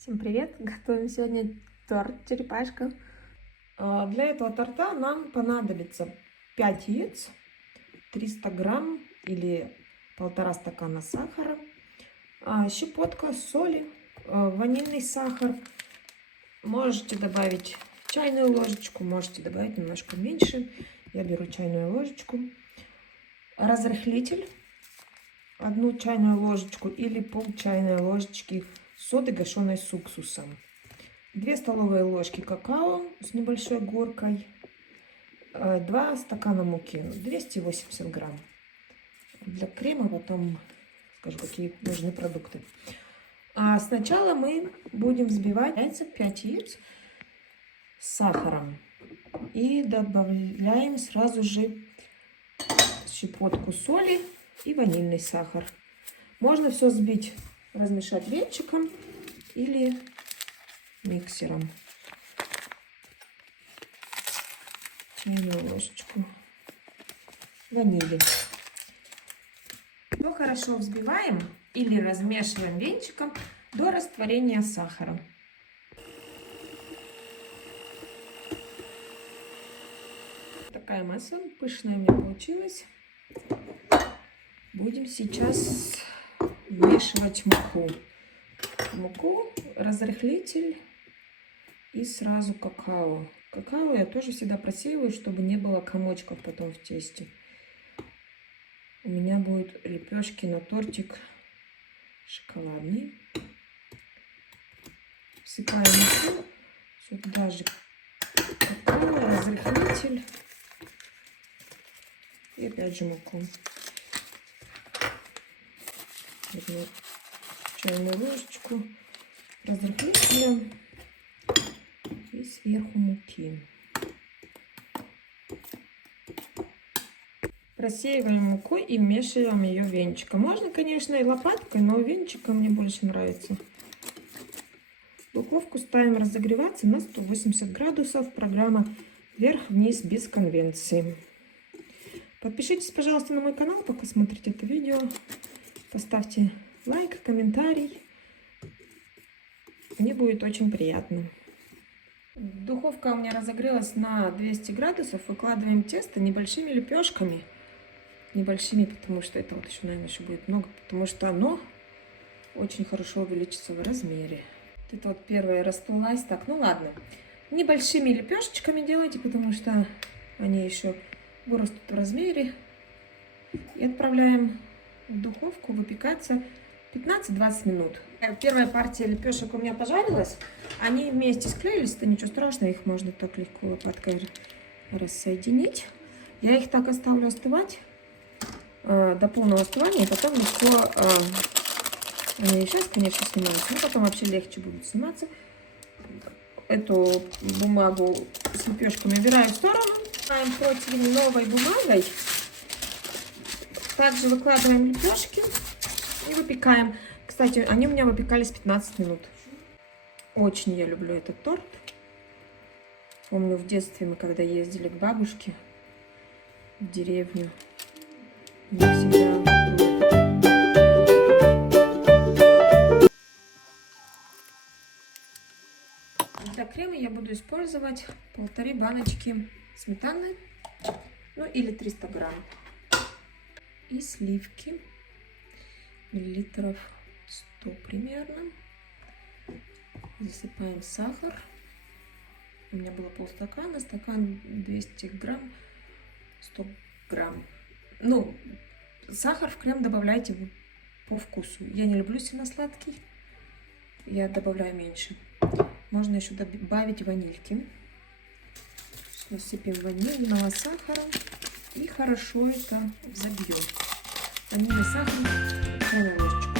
Всем привет! Готовим сегодня торт черепашка. Для этого торта нам понадобится 5 яиц, 300 грамм или 1,5 стакана сахара, щепотка соли, ванильный сахар. Можете добавить чайную ложечку, можете добавить немножко меньше. Я беру чайную ложечку. Разрыхлитель 1 чайную ложечку или пол чайной ложечки соды, гашеной с уксусом. 2 столовые ложки какао с небольшой горкой, 2 стакана муки, 280 грамм. Для крема потом скажу, какие нужны продукты. Сначала мы будем взбивать 5 яиц с сахаром и добавляем сразу же щепотку соли и ванильный сахар. Можно все взбить, размешать венчиком или миксером. Чайную ложечку ванили. Все хорошо взбиваем или размешиваем венчиком до растворения сахара. Такая масса пышная у меня получилась. Будем сейчас вмешивать муку, разрыхлитель и сразу какао. Какао я тоже всегда просеиваю, чтобы не было комочков потом в тесте. У меня будут лепешки на тортик шоколадный. Всыпаем муку, сюда же какао, разрыхлитель и опять же муку. Возьму чайную ложечку разрыхлителя и сверху муки. Просеиваем муку и вмешиваем ее венчиком. Можно, конечно, и лопаткой, но венчиком мне больше нравится. Духовку ставим разогреваться на 180 градусов. Программа вверх-вниз без конвенции. Подпишитесь, пожалуйста, на мой канал, пока смотрите это видео. Поставьте лайк, комментарий. Мне будет очень приятно. Духовка у меня разогрелась на 200 градусов. Выкладываем тесто небольшими лепешками. Небольшими, потому что это вот еще, наверное, еще будет много. Потому что оно очень хорошо увеличится в размере. Это вот первая расплылась. Так, ну ладно. Небольшими лепешечками делайте, потому что они еще вырастут в размере. И отправляем в духовку выпекаться 15-20 минут. Первая партия лепешек у меня пожарилась. Они вместе склеились, это ничего страшного, их можно так легко лопаткой рассоединить. Я их так оставлю остывать до полного остывания, и потом легко, они сейчас, конечно, снимаются, но потом вообще легче будут сниматься. Эту бумагу с лепешками убираю в сторону, ставим противень новой бумагой. Также выкладываем лепешки и выпекаем. Кстати, они у меня выпекались 15 минут. Очень я люблю этот торт. Помню, в детстве мы когда ездили к бабушке в деревню, мне всегда... Для крема я буду использовать 1,5 баночки сметаны, ну или 300 грамм. И сливки, миллилитров 100 примерно. Засыпаем сахар. У меня было полстакана, стакан 200 грамм, 100 грамм. Ну, сахар в крем добавляйте по вкусу. Я не люблю сильно сладкий, я добавляю меньше. Можно еще добавить ванильки. Насыпем ванильного сахара и хорошо это взобьем. Ванильный сахар, чайную ложечку.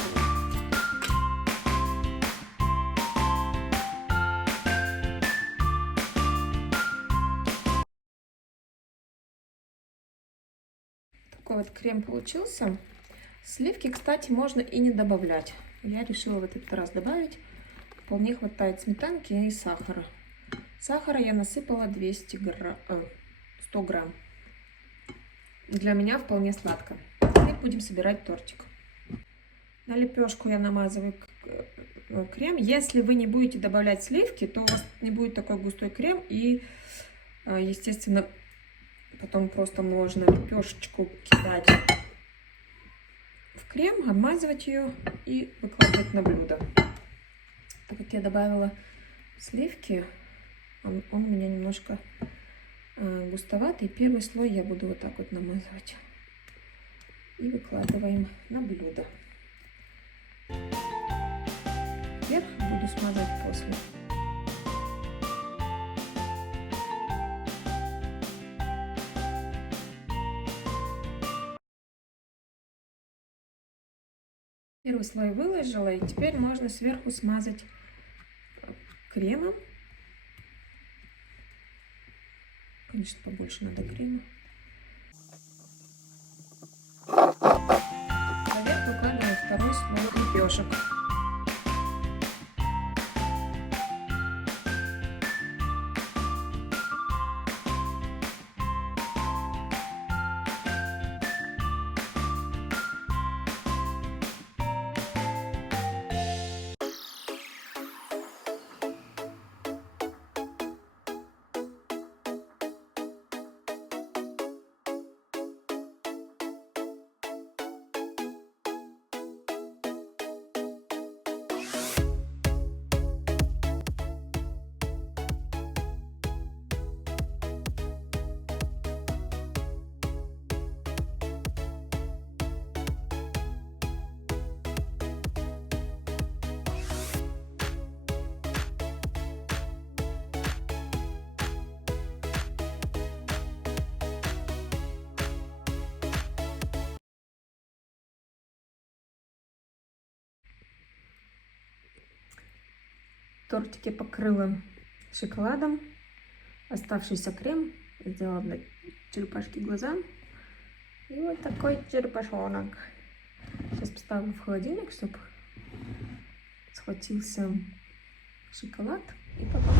Такой вот крем получился. Сливки, кстати, можно и не добавлять. Я решила в этот раз добавить. Вполне хватает сметанки и сахара. Сахара я насыпала 100 грамм. Для меня вполне сладко. Теперь будем собирать тортик. На лепешку я намазываю крем. Если вы не будете добавлять сливки, то у вас не будет такой густой крем. И, естественно, потом просто можно лепешечку кидать в крем, обмазывать ее и выкладывать на блюдо. Так как я добавила сливки, он у меня немножко густоватый. Первый слой я буду вот так вот намазывать. И выкладываем на блюдо. Вверх буду смазывать после. Первый слой выложила, и теперь можно сверху смазать кремом. Конечно, побольше надо крема. Наверх выкладываю второй слой лепешек. Тортики покрыла шоколадом. Оставшийся крем сделала для черепашки глаза. И вот такой черепашонок. Сейчас поставлю в холодильник, чтобы схватился шоколад. И потом